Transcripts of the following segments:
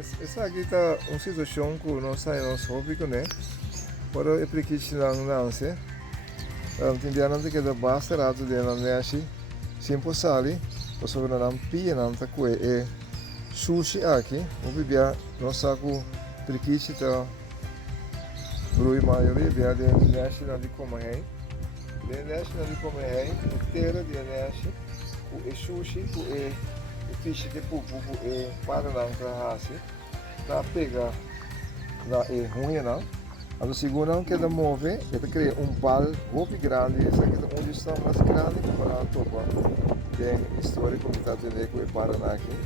Essa aqui tá uma situação que nós saímos hobby com né. Para aplicar lang lance. Tindianan que da basta rato de nan neashi. Simple sali. Paso na nam pia nam ta kue e sushi aqui. O bibia nossa ku aplicar ta brui maioria bia de neashi na de como é. De neashi na de como é. Inteira de neashi. O e sushi o e fish de pupu o e para nan krahasi. Tá pegar da e ruim não. A segunda que da move, ele cria bal muito grande, essa aqui é onde está mais grande comparado com a história que está tendo com o Paraná aqui.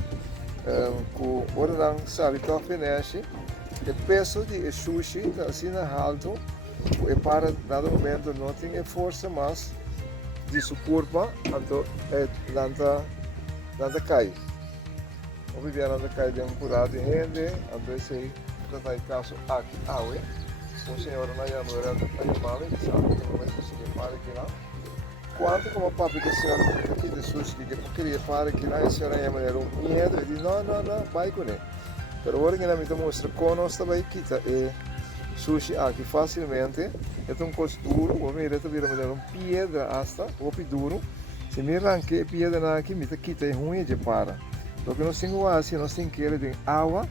Com o orang sabe que oferece, o peso de sushi está assim alto, e para nada momento não tem força mais de sua curva, então nada cai. O viver nada cai de curado de rende, então esse aí está em caso aqui, o senhor na janeiro a chamada e sabe que não vai conseguir parar aqui lá. Quanto como papi que a senhora aqui de sushi que eu queria parar aqui lá, a senhora ia mandar medo e disse não, vai com ele. Mas agora que me mostra como nós estamos aqui e sushi aqui facilmente, é coisa duro, vou me ir também mandar pedra hasta, duro. Se me arranque a pedra aqui, me quita ruim de para. Porque nós temos assim, nós temos que ir de água.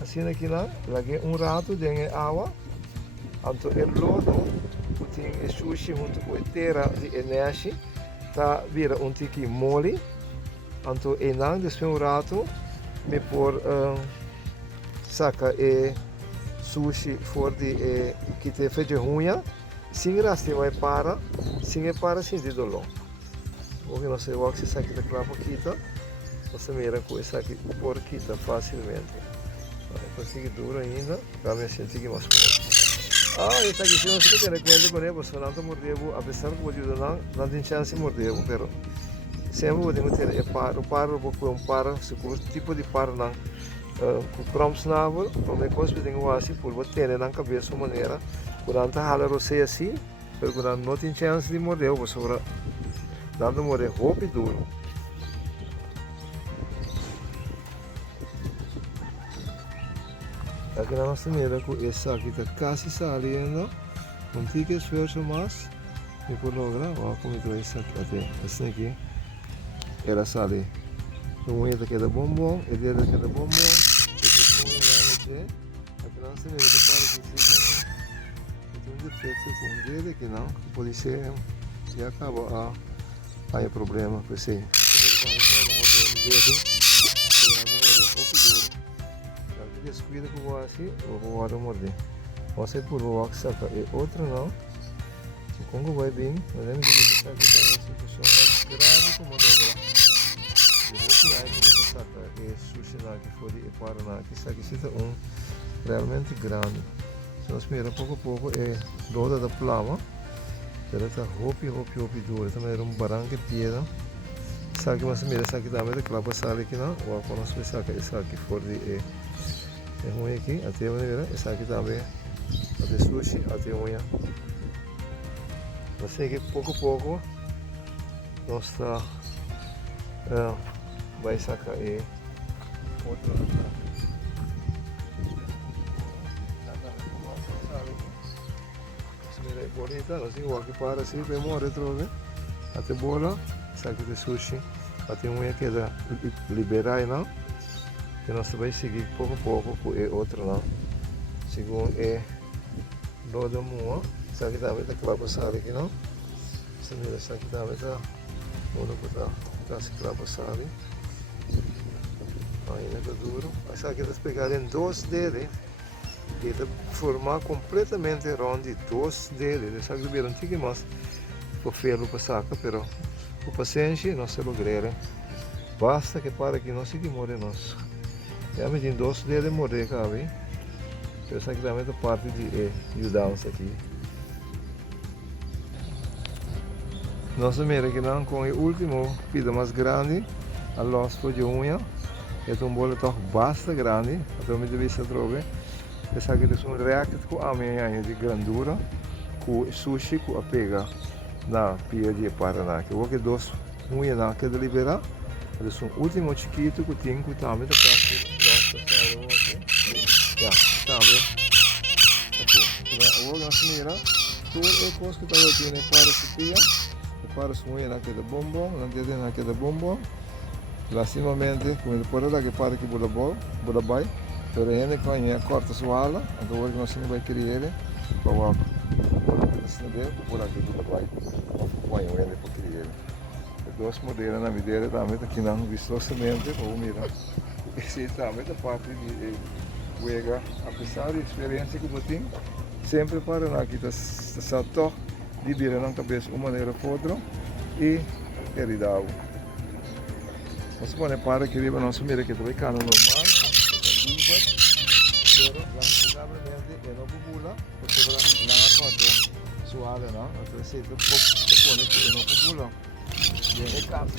Assim aqui lá, lagi rato dentro da água, então o lodo, tem o sushi junto com a terra de energia, tá vira tiki mole, então enang depois rato, me por saca e sushi for de que te fez ruim, sem rastro vai para, sem de dolor. O que nós vamos fazer isso aqui da clava quita, nós mira com isso aqui por quita facilmente. Consegui duro ainda, para me sentir mais forte. Esta aqui se não se quer recuerdo com ele, porque não está mordendo, apesar que pode ajudar, não tem chance de morder, mas sempre podemos ter o paro, porque um paro, se for tipo de paro não, com crumbs na árvore, como é que nós podemos assim, por botar na cabeça de maneira, quando está rala você assim, mas quando não tem chance de morder, porque sobre não morder roupa e duro. Aqui na nossa mesa com essa aqui está quase saliendo, um tique esforço mais, e por logra, ó como é essa aqui até, essa aqui, ela sale, o unha daqui é da bombom, e dele daqui é da bombom, aqui na nossa mesa que para que seja, tem defeito com o dele aqui não, que pode ser, e acaba aí o problema, por isso aí. Descuida que eu vou assim, eu vou morder. Você por o que saca e outra não. Se Congo vai bem, mas lembra que você sabe que esse funciona mais grave como dobra. Eu vou tirar que você saca e sushi lá que for e para lá que saca se tá realmente grande. Se nós mira pouco a pouco é roda da plama. Ela tá hopi dura, também era barang que pedra. Sabe mas mira sabe também da clava sale aqui não. Ou quando nós saca esse aqui for de é ruim aqui, até unha, essa aqui também, até sushi, até unha. Assim que pouco a pouco, nós vai sacar aí outra. Essa é bonita, assim, o aqui para assim, bem morre trouxe, até bola, essa aqui de sushi, até unha que dá liberar não. E nós vamos seguir pouco a pouco com o outro lá. Segundo é roda mua, isso aqui também está claro passar aqui não? Isso aqui também está roda para se claro passar ali. Ainda está duro. Essa aqui está pegada em dois dedos e está formar completamente rondo dois dedos. Essa aqui viram tique mais por ferro para saca, pero com paciência não se logra. Basta que para que não se demore nós. Já me tem dois dedos de morder, cabe. Essa aqui também é parte de ajudar aqui. Nossa mira que não com o último pida mais grande, a loss foi de unha. É um bolo tão bastante grande, até me devia se trocar. Essa aqui é um react com a minha de grandura, com sushi com a pega na pia de Paraná. Que eu vou que dois unha na que liberar. É um último chiquito que tem que também da parte Ya, está bien. Agora nós mira, tudo é coisa que está tiene para su tía, para su mujer naquele bombom, não tem naquele bombom. Lastimamente, come pode dar que para que bula bol, bula bai, pero ele conha corta sua ala, então hoje nós não vai querer ele, para o álcool. Bula que está sendo, bula que bula bai, conha ele para querer ele. Dois modelos na videira também aqui não vistosamente, ou mira, esse também da parte de Wega, apesar da experiência que eu tenho, sempre para nós que está só de vir na cabeça uma maneira ou outra e heredar. Mas pode para que ele não se mire que vai cano normal, pero lamentablemente não popula, porque vai na parte suave, não, então se tu pone que não popula, e é caso.